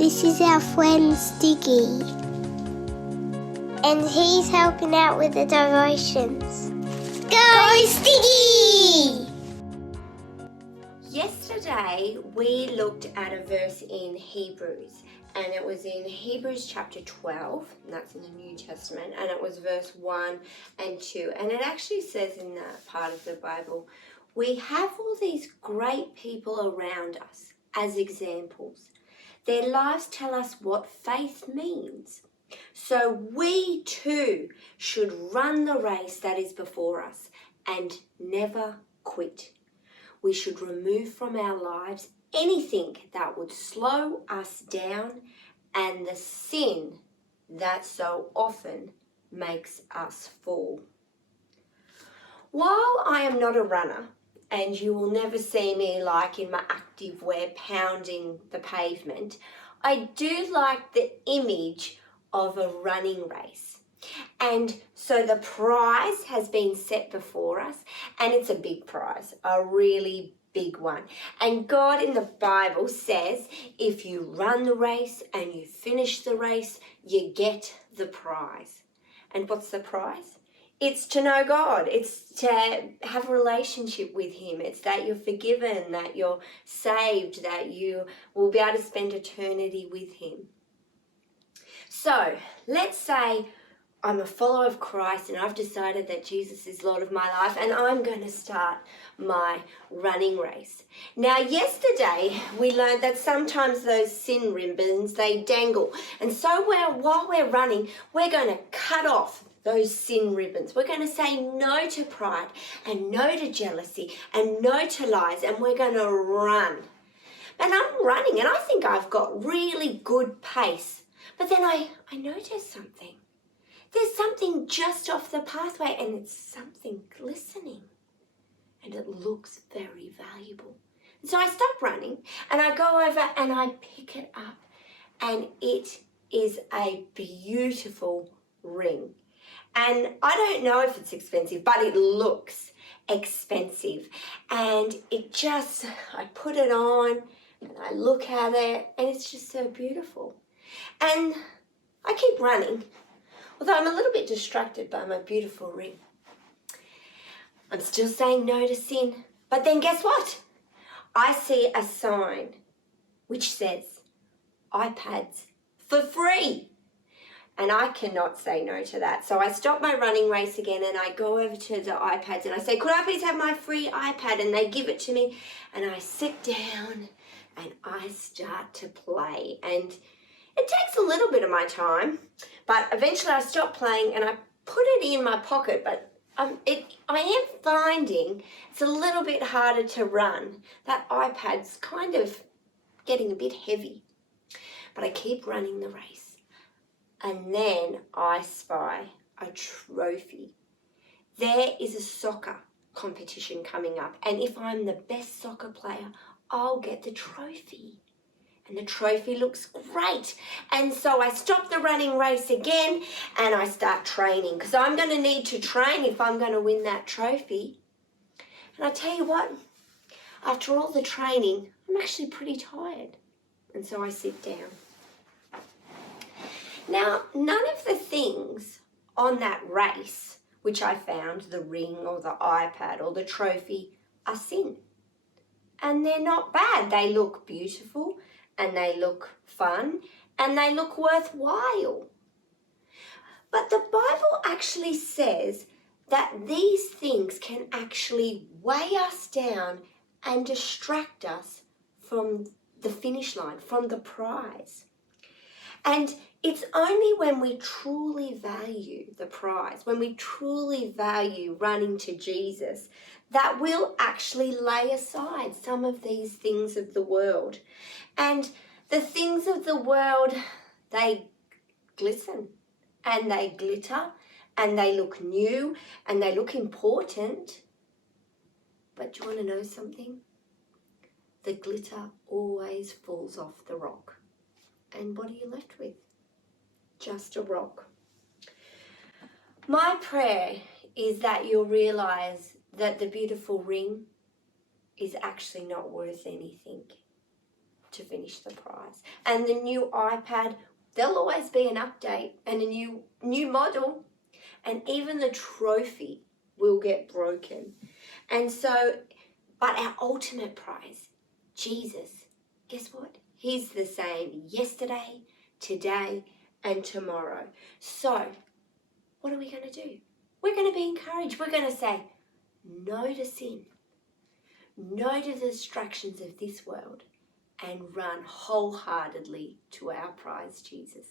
This is our friend Sticky, and he's helping out with the devotions. Go Sticky! Yesterday we looked at a verse in Hebrews, and it was in Hebrews chapter 12, and that's in the New Testament, and it was verse 1 and 2, and it actually says in that part of the Bible, we have all these great people around us as examples. Their lives tell us what faith means. So we too should run the race that is before us and never quit. We should remove from our lives anything that would slow us down and the sin that so often makes us fall. While I am not a runner, and you will never see me like in my active wear pounding the pavement, I do like the image of a running race. And so the prize has been set before us, and it's a big prize, a really big one. And God in the Bible says if you run the race and you finish the race, you get the prize. And what's the prize? It's to know God. It's to have a relationship with Him. It's that you're forgiven, that you're saved, that you will be able to spend eternity with Him. So let's say I'm a follower of Christ and I've decided that Jesus is Lord of my life and I'm going to start my running race. Now, yesterday we learned that sometimes those sin ribbons, they dangle. And so while we're running, we're going to cut off those sin ribbons. We're going to say no to pride and no to jealousy and no to lies, and we're going to run. And I'm running and I think I've got really good pace. But then I noticed something. There's something just off the pathway and it's something glistening and it looks very valuable. And so I stop running and I go over and I pick it up, and it is a beautiful ring. And I don't know if it's expensive, but it looks expensive. And I put it on and I look at it and it's just so beautiful. And I keep running, although I'm a little bit distracted by my beautiful ring. I'm still saying no to sin. But then guess what? I see a sign which says iPads for free. And I cannot say no to that. So I stop my running race again and I go over to the iPads and I say, could I please have my free iPad? And they give it to me and I sit down and I start to play. And it takes a little bit of my time, but eventually I stop playing and I put it in my pocket. But I am finding it's a little bit harder to run. That iPad's kind of getting a bit heavy, but I keep running the race. And then I spy a trophy. There is a soccer competition coming up, and if I'm the best soccer player, I'll get the trophy. And the trophy looks great. And so I stop the running race again and I start training, because I'm going to need to train if I'm going to win that trophy. And I tell you what, after all the training, I'm actually pretty tired. And so I sit down. Now, none of the things on that race, which I found, the ring or the iPad or the trophy, are sin. And they're not bad. They look beautiful and they look fun and they look worthwhile. But the Bible actually says that these things can actually weigh us down and distract us from the finish line, from the prize. And it's only when we truly value the prize, when we truly value running to Jesus, that we'll actually lay aside some of these things of the world. And the things of the world, they glisten and they glitter and they look new and they look important. But do you want to know something? The glitter always falls off the rock. And what are you left with? Just a rock. My prayer is that you'll realize that the beautiful ring is actually not worth anything. to finish the prize. And the new iPad, there'll always be an update and a new model, and even the trophy will get broken. And so, but our ultimate prize, Jesus, guess what? He's the same yesterday, today, and tomorrow. So, what are we going to do? We're going to be encouraged. We're going to say no to sin, no to the distractions of this world, and run wholeheartedly to our prize, Jesus.